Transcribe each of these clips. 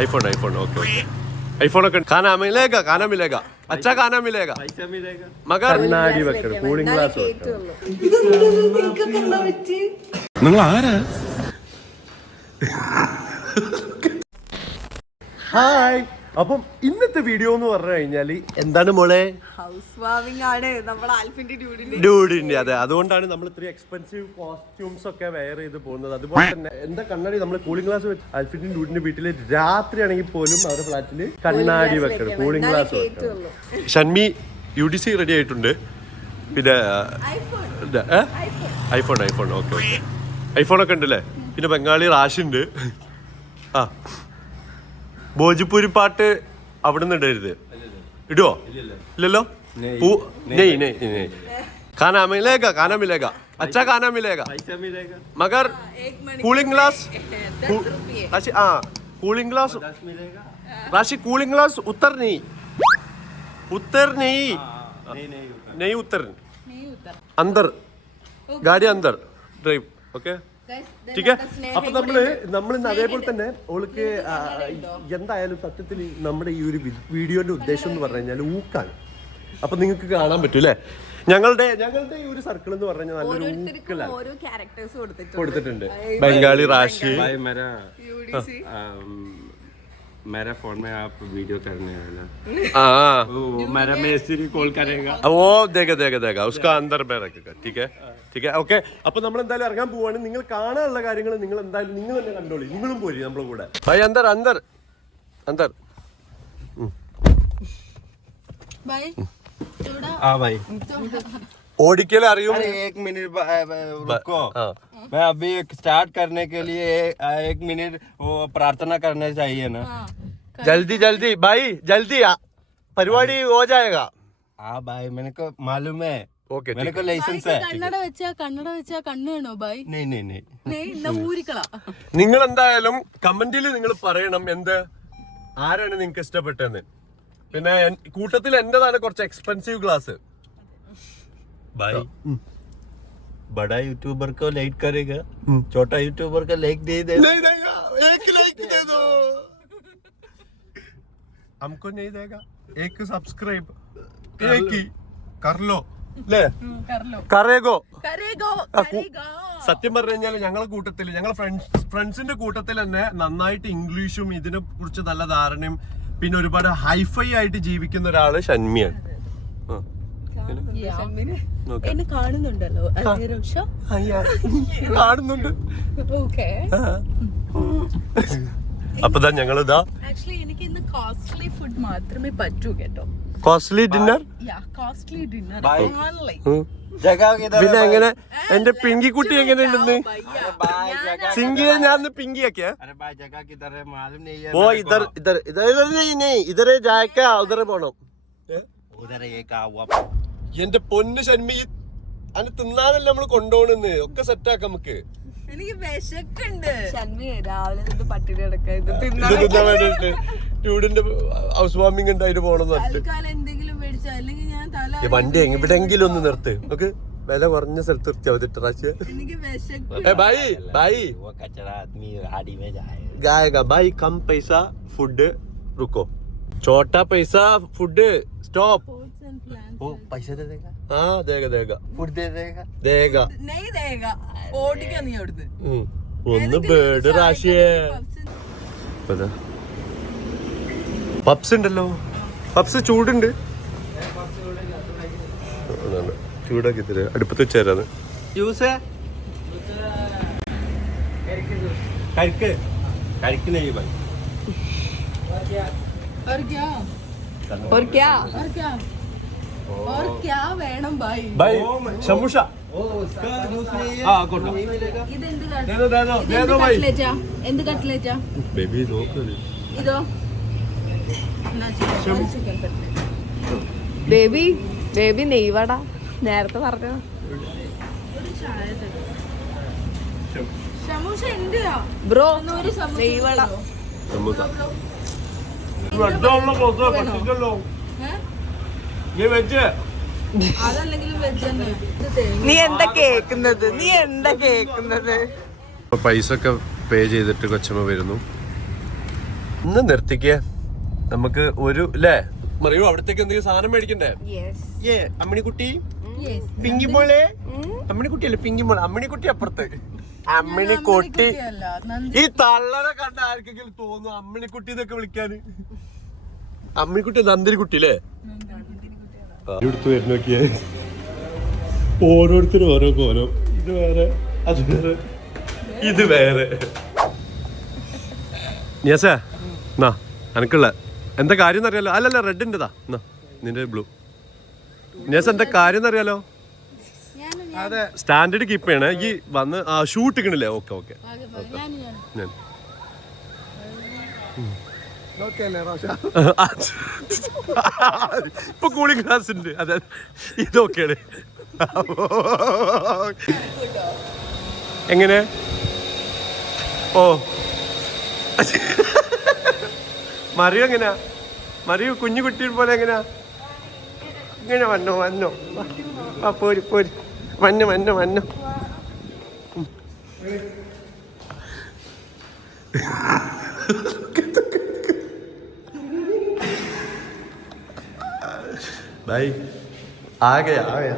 IPhone iPhone okay okay iPhone का खाना मिलेगा अच्छा खाना मिलेगा मगर കണ്ണാടി വെക്കണം കൂളിംഗ് ഗ്ലാസ് നിങ്ങൾ ആരാ ഹായ് അപ്പം ഇന്നത്തെ വീഡിയോ എന്ന് പറഞ്ഞു കഴിഞ്ഞാല് എന്താണ് മോളെ ഹൗസ് വാമിംഗ് ആണ് നമ്മുടെ ആൽഫിന്റെ ഡ്യൂഡിന്റെ അതെ അതുകൊണ്ടാണ് നമ്മൾ ഇത്രയും എക്സ്പെൻസീവ് കോസ്റ്റ്യൂംസ് ഒക്കെ വെയർ ചെയ്ത് പോകുന്നത് അതുപോലെ തന്നെ എന്താ കണ്ണാടി നമ്മൾ കൂളിംഗ് ഗ്ലാസ് വെച്ച് ആൽഫിന്റെ ഡ്യൂഡിന്റെ വീട്ടില് രാത്രി ആണെങ്കിൽ പോലും അവരുടെ ഫ്ലാറ്റില് കണ്ണാടി വെക്കണം കൂളിംഗ് ഗ്ലാസ് വെക്കണം ഷൺമി UDC റെഡി ആയിട്ടുണ്ട് പിന്നെ ഐഫോൺ ഓക്കെ ഓക്കെ ഐഫോണൊക്കെ ഉണ്ടല്ലേ പിന്നെ ബംഗാളി റാഷുണ്ട് ആ ഭോജ്പൂരി പാട്ട് അവിടെ നിന്ന് ഇടരുത് ഇടുവോ ഇല്ലല്ലോ खाना मिलेगा अच्छा खाना मिलेगा मगर कूलिंग ग्लास कूलिंग ग्लास राशि कूलिंग ग्लास उतर नहीं उतर अंदर गाड़ी अंदर ड्राइव ओके ठीक है അപ്പൊ നമ്മൾ അതേപോലെ തന്നെ ഓൾക്ക് എന്തായാലും സത്യത്തിൽ നമ്മുടെ ഈ ഒരു വീഡിയോന്റെ ഉദ്ദേശം എന്ന് പറഞ്ഞു കഴിഞ്ഞാൽ ഊക്കാണ്. അപ്പൊ നിങ്ങൾക്ക് കാണാൻ പറ്റും അല്ലേ ഞങ്ങളുടെ ഈ ഒരു സർക്കിൾ എന്ന് പറഞ്ഞാൽ നല്ലൊരു ഊക്കലാണ് കൊടുത്തിട്ടുണ്ട്. ബംഗാളി റാഷി मेरा फोन में आप वीडियो करने वाला मेरा मिस्त्री कॉल करेगा वो देगा उसका अंदर में रखेगा ठीक है ओके അപ്പൊ നമ്മൾ എന്തായാലും ഇറങ്ങാൻ പോവാണ്. നിങ്ങൾ കാണാനുള്ള കാര്യങ്ങൾ നിങ്ങൾ എന്തായാലും നിങ്ങൾ തന്നെ കണ്ടോളി. നിങ്ങളും പോരി നമ്മളെ കൂടെ भाई अंदर भाई भाई ഓടിക്കൽ അറിയും. एक मिनट रुको मैं अभी स्टार्ट करने के लिए 1 मिनट वो प्रार्थना करना चाहिए ना जल्दी भाई जल्दी परिवाड़ी हो जाएगा. हाँ भाई मैंने को मालूम है ओके मेरे को लाइसेंस है കണ്ണട വെച്ചാ കണ്ണ് വേണോ ബൈ नहीं ഊരിക്കളാ. നിങ്ങൾ എന്തായാലും കമന്റിൽ നിങ്ങൾ പറയണം എന്ത് ആരാണ് നിങ്ങൾക്ക് ഇഷ്ടപ്പെട്ടതെന്ന്. പിന്നെ കൂട്ടത്തിൽ എന്റേതാണ് കുറച്ച് എക്സ്പെൻസീവ് ഗ്ലാസ്. भाई बड़ा यूट्यूबर को लाइक करेगा छोटा यूट्यूबर का लाइक दे दे नहीं देगा एक लाइक दे दो हमको नहीं देगा एक सब्सक्राइब एक ही कर लो ले करेगो സത്യം പറഞ്ഞു കഴിഞ്ഞാൽ ഞങ്ങളെ കൂട്ടത്തിൽ ഞങ്ങളെ ഫ്രണ്ട്സിന്റെ കൂട്ടത്തിൽ തന്നെ നന്നായിട്ട് ഇംഗ്ലീഷും ഇതിനെ കുറിച്ച് നല്ല ധാരണയും പിന്നെ ഒരുപാട് ഹൈഫൈ ആയിട്ട് ജീവിക്കുന്ന ഒരാള് ഷൺമിയാണ്. എന്നെ കാണുന്നുണ്ടല്ലോ കാണുന്നുണ്ട്. അപ്പൊ ഞങ്ങളിതാ ആക്ച്വലി എനിക്ക് ഇന്ന് കോസ്റ്റ്ലി ഫുഡ് മാത്രമേ പറ്റൂ കേട്ടോ. കോസ്റ്റ്ലി ഡിന്നർ പിന്നെ എങ്ങനെ എന്റെ പിങ്കിക്കുട്ടി എങ്ങനെയുണ്ടെന്ന് സിംഗിനെ ഞാൻ പിങ്കിയൊക്കെ ഓ ഇതരെ ജായക്ക ഉദരെ പോണം. എന്റെ പൊന്ന് ഷൺമി അന് തിന്നാനല്ല നമ്മള് കൊണ്ടുപോണെന്ന് ഒക്കെ സെറ്റാക്കാം നമുക്ക്. എനിക്ക് വിശക്കുണ്ട് ഷൺമി രാവിലെ തൊട്ട് പട്ടിണി കിടക്കാൻ ട്യൂഡിന്റെ ഹൗസ് വാമിംഗ് ഉണ്ടായിട്ട് പോണെന്ന് എന്തെങ്കിലും മേടിച്ചാ അല്ലെങ്കിൽ ഞാൻ വണ്ടി എവിടെങ്കിലും ഒന്ന് നിർത്ത് നമുക്ക് വില കുറഞ്ഞ സ്ഥലത്ത് നിർത്തിയാ മതി. എനിക്ക് വിശക്ക് भाई कम पैसा फूड रुको छोटा पैसा फूड स्टॉप वो पैसा दे देगा हाँ देगा फूड दे देगा नहीं देगा ഓടിക്കാൻ നീ അവിടുന്ന് ഒന്ന് ബേർഡ് റാഷിയെ പപ്സ് ഉണ്ടല്ലോ പപ്സ് ചൂടുണ്ട് ചൂടാക്കി തരാം അടുപ്പത്ത് വെച്ചേരാന്ന് ജ്യൂസ് കരിക്ക് नहीं भाई और क्या വേണം ഭായ് भाई शमुशा എന്ത് കട്ട്ലേറ്റാ ബേബി നോക്ക് ഇതോ ബേബി നെയ്വട നേരത്തെ പറഞ്ഞു ബ്രോ നെയ്വട നീ എന്താ കേക്കുന്നത് പൈസ ഒക്കെ പേ ചെയ്തിട്ട് കൊച്ചമ്മ വരുന്നു. ഒന്ന് നിർത്തിക്കേ, നമുക്ക് ഒരു അല്ലേ മറിയോ അവിടത്തേക്ക് എന്തെങ്കിലും സാധനം മേടിക്കണ്ടേ? അമ്മിണിക്കുട്ടി, പിങ്കിമോളെ, അമ്മിണിക്കുട്ടിയല്ലേ പിങ്കിമോളെ, അമ്മിണിക്കുട്ടി അപ്പുറത്ത്. അമ്മിണിക്കുട്ടി, ഈ തള്ളനെ കണ്ട ആർക്കെങ്കിലും തോന്നും അമ്മിണിക്കുട്ടി എന്നൊക്കെ വിളിക്കാന്? അമ്മിണിക്കുട്ടി നന്ദിനിക്കുട്ടി അല്ലേ? എടുത്ത് വരുന്ന നോക്കിയേ, ഓരോരുത്തരും ഓരോ കോലം. ഇത് വേറെ, അത് വേറെ, ഇത് വേറെ. നിയാസേ എന്നാ എനക്കുള്ള എന്താ കാര്യം അറിയാലോ? അല്ലല്ല റെഡിൻ്റെതാ, എന്നാ നിന്റെ ബ്ലൂ. നിയാസ് എന്താ കാര്യം അറിയാലോ? സ്റ്റാൻഡേർഡ് കീപ്പ് ചെയ്യണേ. ഈ വന്ന് ഷൂട്ട് ഇക്കണില്ലേ? Okay okay. ഞാൻ ഇപ്പൊ കൂളിംഗ് ഗ്ലാസ് ഉണ്ട്. അതെ ഇതൊക്കെയാണ്. എങ്ങനെ? ഓ മറിയോ എങ്ങനെയാ? മറിയോ കുഞ്ഞു കുട്ടി പോലെ എങ്ങനെയാ? ഇങ്ങനെ വന്നോ വന്നോ, പോര് പോര്, വന്നോ വന്നോ വന്നോ. भाई आ गया आ गया.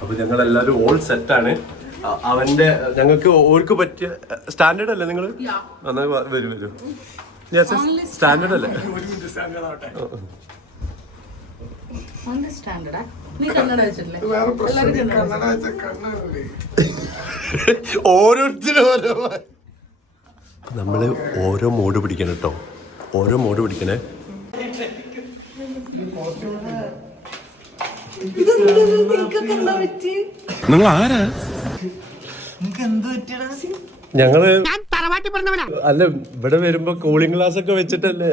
അപ്പൊ ഞങ്ങൾ എല്ലാരും ഓൾ സെറ്റാണ്. അവന്റെ ഞങ്ങൾക്ക് ഓർക്ക് പറ്റിയ സ്റ്റാൻഡേർഡ് അല്ലേ നിങ്ങള്? വരൂ വരൂ. സ്റ്റാൻഡേർഡ് അല്ലേ? ഓരോരുത്തരും ഓരോ. നമ്മള് ഓരോ മോഡ് പിടിക്കണം കേട്ടോ, ഓരോ മോഡ് പിടിക്കണേ. നിങ്ങൾ ആരാ? ഞങ്ങള് അല്ല ഇവിടെ വരുമ്പോ കൂളിംഗ് ഗ്ലാസ് ഒക്കെ വെച്ചിട്ടല്ലേ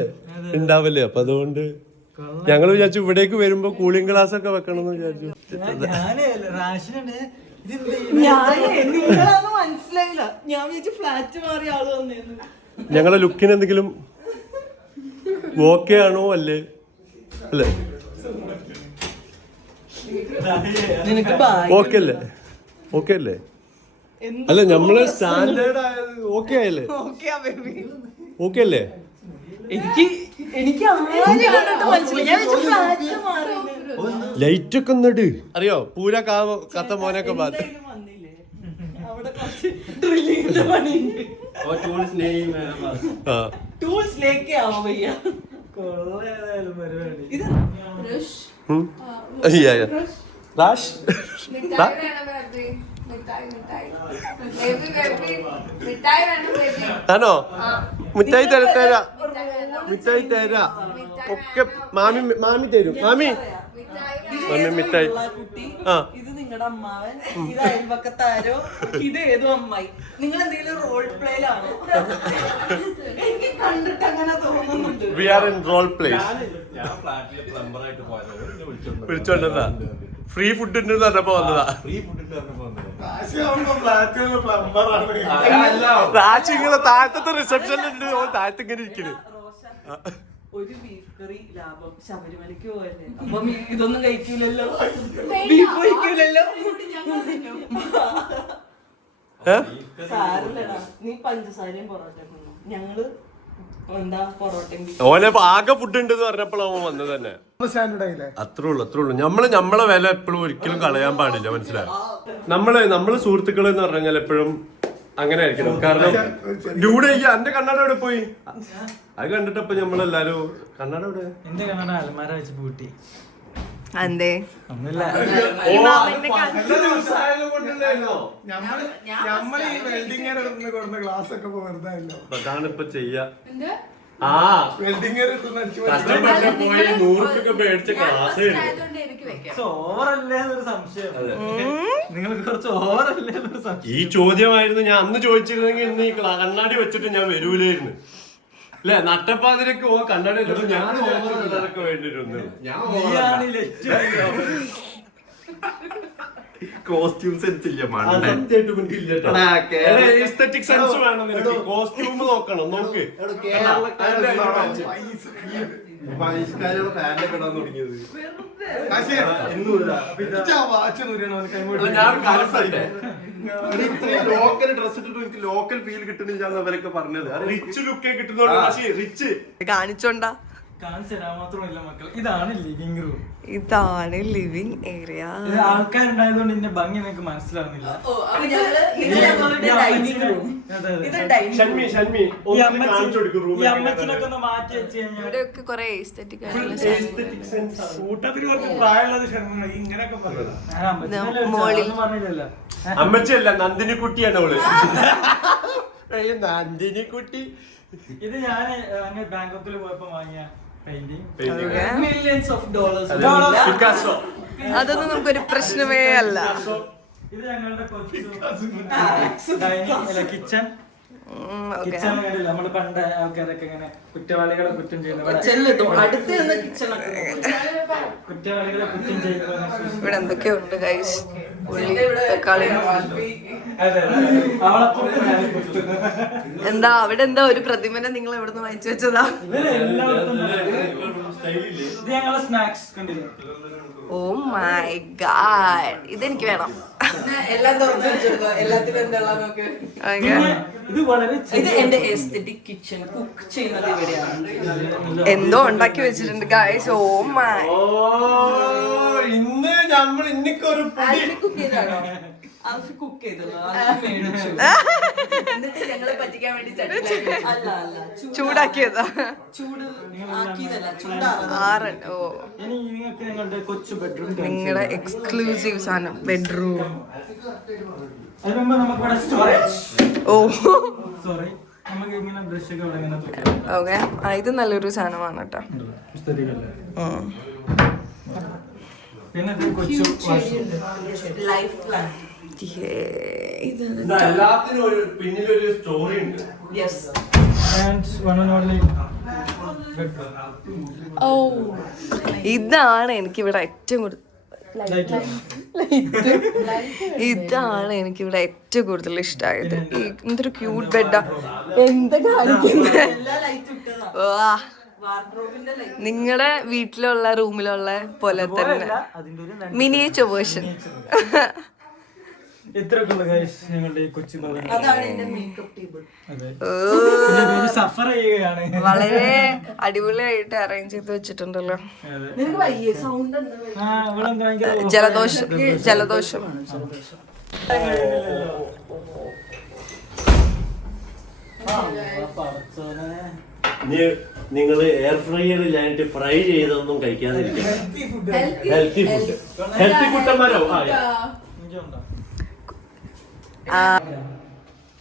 ഉണ്ടാവല്ലേ, അപ്പൊ അതുകൊണ്ട് ഞങ്ങൾ വിചാരിച്ചു ഇവിടേക്ക് വരുമ്പോ കൂളിംഗ് ഗ്ലാസ് ഒക്കെ വെക്കണം എന്ന് വിചാരിച്ചു. മനസ്സിലായില്ല, ഞാൻ വിചാരിച്ചു ഫ്ലാറ്റ് മാറിയ ആള് വന്നേന്ന്. ഞങ്ങളെ ലുക്കിന് എന്തെങ്കിലും ഓക്കെ ആണോ? അല്ലേ അല്ലേ? ഓക്കെ അല്ലേ? ഓക്കെ അല്ലേ? അല്ല നമ്മള് സ്റ്റാൻഡേർഡ് ആയത് ഓക്കെ ആയല്ലേ? ഓക്കെ അല്ലേ? ലൈറ്റ് ഒക്കെ ഒന്നിട്ട് അറിയോ? പൂര കത്ത മോനൊക്കെ ബാധ. ആണോ? മിഠായി തരാ, മിഠായി തരാ ഒക്കെ മാമി മാമി തരും. മാമി മാമി മിഠായി. ഇത് നിങ്ങളുടെ അമ്മാവൻ, ഇത് അയൽപക്കത്താരോ, ഇത് ഏതോ അമ്മായി. നിങ്ങൾ എന്തെങ്കിലും റോൾ പ്ലേയിലാണോ? എനിക്ക് കണ്ടിട്ട് അങ്ങനെ തോന്നുന്നുണ്ട്. We are in role plays. വിളിച്ചോണ്ടാ ഫ്രീ ഫുഡ് ഉണ്ട് പറഞ്ഞപ്പോ വന്നതാ. രാശിങ്ങളെ താഴത്തെ റിസപ്ഷനിലുണ്ട്, താഴത്ത് ഇങ്ങനെ ഇരിക്കണ്. ഒരു ബീഫ് കറി ലാഭം. ശബരിമലയ്ക്ക് പോയല്ലേ, അപ്പൊ ഇതൊന്നും കഴിക്കൂലല്ലോ, ബീഫ് കഴിക്കൂലല്ലോ. സാരല്ലടാ, നീ പഞ്ചസാരയും പൊറോട്ടയും ഞങ്ങള് എന്താ പൊറോട്ടയും. ഓനെ ആകെ ഫുഡ് ഉണ്ട് പറഞ്ഞപ്പോഴാണ് വന്നത് തന്നെ. അത്രേ ഉള്ളു അത്രേ ഉള്ളു. നമ്മളെ വില എപ്പോഴും ഒരിക്കലും കളയാൻ പാടില്ല, മനസ്സിലായോ? നമ്മള് സുഹൃത്തുക്കൾ എന്ന് പറഞ്ഞാൽ എപ്പോഴും അങ്ങനെ ആയിരിക്കണം. കാരണം ഡ്യൂടെ എന്റെ കണ്ണട എവിടെ പോയി? അത് കണ്ടിട്ടപ്പോ നമ്മളെല്ലാരും കണ്ണട എവിടെ? എന്റെ കണ്ണട അലമാര വെച്ച് പൂട്ടി. അതാണ് ഇപ്പൊ ചെയ്യാ. പോയി 100 മേടിച്ച ക്ലാസ് ഓവറല്ലേ എന്നൊരു സംശയം. നിങ്ങൾക്ക് കുറച്ച് ഓവറല്ലേ എന്നൊരു സംശയം. ഈ ചോദ്യമായിരുന്നു ഞാൻ അന്ന് ചോദിച്ചിരുന്നെങ്കിൽ ഇന്ന് ഈ കണ്ണാടി വെച്ചിട്ട് ഞാൻ വരൂലായിരുന്നു. അല്ലെ നട്ടപ്പാതിരക്ക് കണ്ണാടി വെച്ചിട്ട് ഞാൻ ഓവറൊക്കെ വേണ്ടിയിരുന്നു. കോസ്റ്റ്യൂം സെൻസ് ഇല്ല, എസ്തെറ്റിക് സെൻസ് വേണം നിനക്ക്. കോസ്റ്റ്യൂം നോക്കണം, നോക്ക്. ഞാൻ ലോക്കൽ ഡ്രസ് ഇട്ടിട്ട് എനിക്ക് ലോക്കൽ ഫീൽ കിട്ടുന്നില്ല എന്ന് അവരൊക്കെ പറഞ്ഞത്. റിച്ച് ലുക്കേ കിട്ടുന്നുള്ളൂ. റിച്ച് കാണിച്ചോണ്ടാ കാണിച്ചു തരാൻ മാത്രമല്ല മക്കൾ, ഇതാണ് ലിവിംഗ് റൂം. ഇതാണ് ലിവിംഗ് ഏരിയ. ആൾക്കാരുണ്ടായതുകൊണ്ട് ഇതിന്റെ ഭംഗി നിങ്ങൾക്ക് മനസ്സിലാവുന്നില്ല. ഈ അമ്മച്ചിനൊക്കെ ഒന്ന് മാറ്റി വെച്ച് കഴിഞ്ഞാൽ ഇവിടെയൊക്കെ കുറെ എസ്തെറ്റിക് കൂട്ടത്തിൽ കുറച്ച് പ്രായമുള്ളത് ക്ഷണിക്കുന്നത് ഇങ്ങനെയൊക്കെ പറയുന്നത്. മോളിൽ പറഞ്ഞില്ലല്ലോ. അമ്മച്ചിയല്ല, നന്ദിനി കുട്ടിയാണ് അവള്. നന്ദിനി കുട്ടി. ഇത് ഞാൻ അങ്ങ് ബാങ്കോക്കിൽ പോയപ്പോ വാങ്ങിയ പെയിന്റിങ്. Millions of dollars. അതൊന്നും നമുക്കൊരു പ്രശ്നമേ അല്ല. ഇത് ഞങ്ങളുടെ കൊച്ചു ഡൈനിങ് കിച്ചൺ. കിച്ചൺ കണ്ടില്ല, നമ്മള് പണ്ട് ആൾക്കാരൊക്കെ ഇങ്ങനെ കുറ്റവാളികളെ കുറ്റം ചെയ്യുന്ന കുറ്റവാളികളെ കുറ്റം ചെയ്യുന്ന ഇവിടെ എന്തൊക്കെയോ ഉണ്ട് ഗൈസ്. ഉള്ളി, തക്കാളി. എന്താ അവിടെ എന്താ ഒരു പ്രതിമനെ നിങ്ങൾ എവിടെ നിന്ന് വാങ്ങിച്ചു വെച്ചതാ? ഇത് ഞങ്ങളെ സ്നാക്സ് കണ്ടില്ല. ഓ മൈ ഗാഡ്, ഇതെനിക്ക് വേണം. എല്ലാം തുറന്നു വെച്ചെടുത്തോ, എല്ലാത്തിലും എന്താ നോക്ക്. ഇത് വളരെ ഇത് എന്റെ എസ്തെറ്റിക് കിച്ചൺ. കുക്ക് ചെയ്യുന്നത് ഇവിടെയാണ്. എന്തോ ഉണ്ടാക്കി വെച്ചിട്ടുണ്ട് ഗൈസ്. Oh my. ഇന്ന് നമ്മൾ ഇന്നിക്കൊരു കുക്ക് ചെയ്താണോ? അൽഫി കുക്ക് ചെയ്തല്ലോ. എന്നിട്ട് ഞങ്ങളെ പറ്റിക്കാൻ വേണ്ടി അല്ല ചൂടാക്കിയതാ. ചൂട് ആക്കിയതല്ല, ചൂടാറ്. ആറൻ. ഓ, ഇനി നിങ്ങൾക്ക് നിങ്ങളുടെ കൊച്ചു ബെഡ്റൂം. നിങ്ങളുടെ എക്സ്ക്ലൂസീവ് സാധനം ബെഡ്റൂം. അതിന് മുമ്പ് നമുക്ക് ഇവിടെ സ്റ്റോറേജ്. ഓ സോറി, നമുക്ക് ഇങ്ങനെ ബ്രഷ് ഒക്കെ ഇവിടെ ഇങ്ങനെ തൂക്കാം. ഓക്കെ, ഇത് നല്ലൊരു സാധനമാണ് കേട്ടോ. പിന്നെ ഇത് കൊച്ചു ലൈഫ് പ്ലാൻ. എല്ലാത്തിനും ഒരു പിന്നിലൊരു സ്റ്റോറി ഉണ്ട്. Yes. And one and only bedroom. ഓ, ഇതാണ് എനിക്കിവിടെ ഏറ്റവും കൂടുതൽ ഇതാണ് എനിക്കിവിടെ ഏറ്റവും കൂടുതൽ ഇഷ്ടമായത്. എന്തൊരു ക്യൂട്ട് ബെഡാ. എന്താ കാണിക്കുന്നത്? നിങ്ങളുടെ വീട്ടിലുള്ള റൂമിലുള്ള പോലെ തന്നെ മിനിയേച്ചർ വേർഷൻ. ഇത്രയൊക്കെയുള്ള ഗൈസ് ഞങ്ങളുടെ ഈ കൊച്ചു ഭവനം. അതാണ് എന്റെ മേക്കപ്പ് ടേബിൾ. സഫർ ചെയ്യുകയാണ്. വളരെ അടിപൊളിയായിട്ട് അറേഞ്ച് ചെയ്ത് വെച്ചിട്ടുണ്ടല്ലോ. നിനക്ക് വയ്യേ സൗണ്ട്? ജലദോഷം. നിങ്ങൾ എയർ ഫ്രൈയറിലായിട്ട് ഫ്രൈ ചെയ്തൊന്നും കഴിക്കാതിരിക്കണം. Healthy food. ഹെൽത്തി കുട്ടന്മാരോ?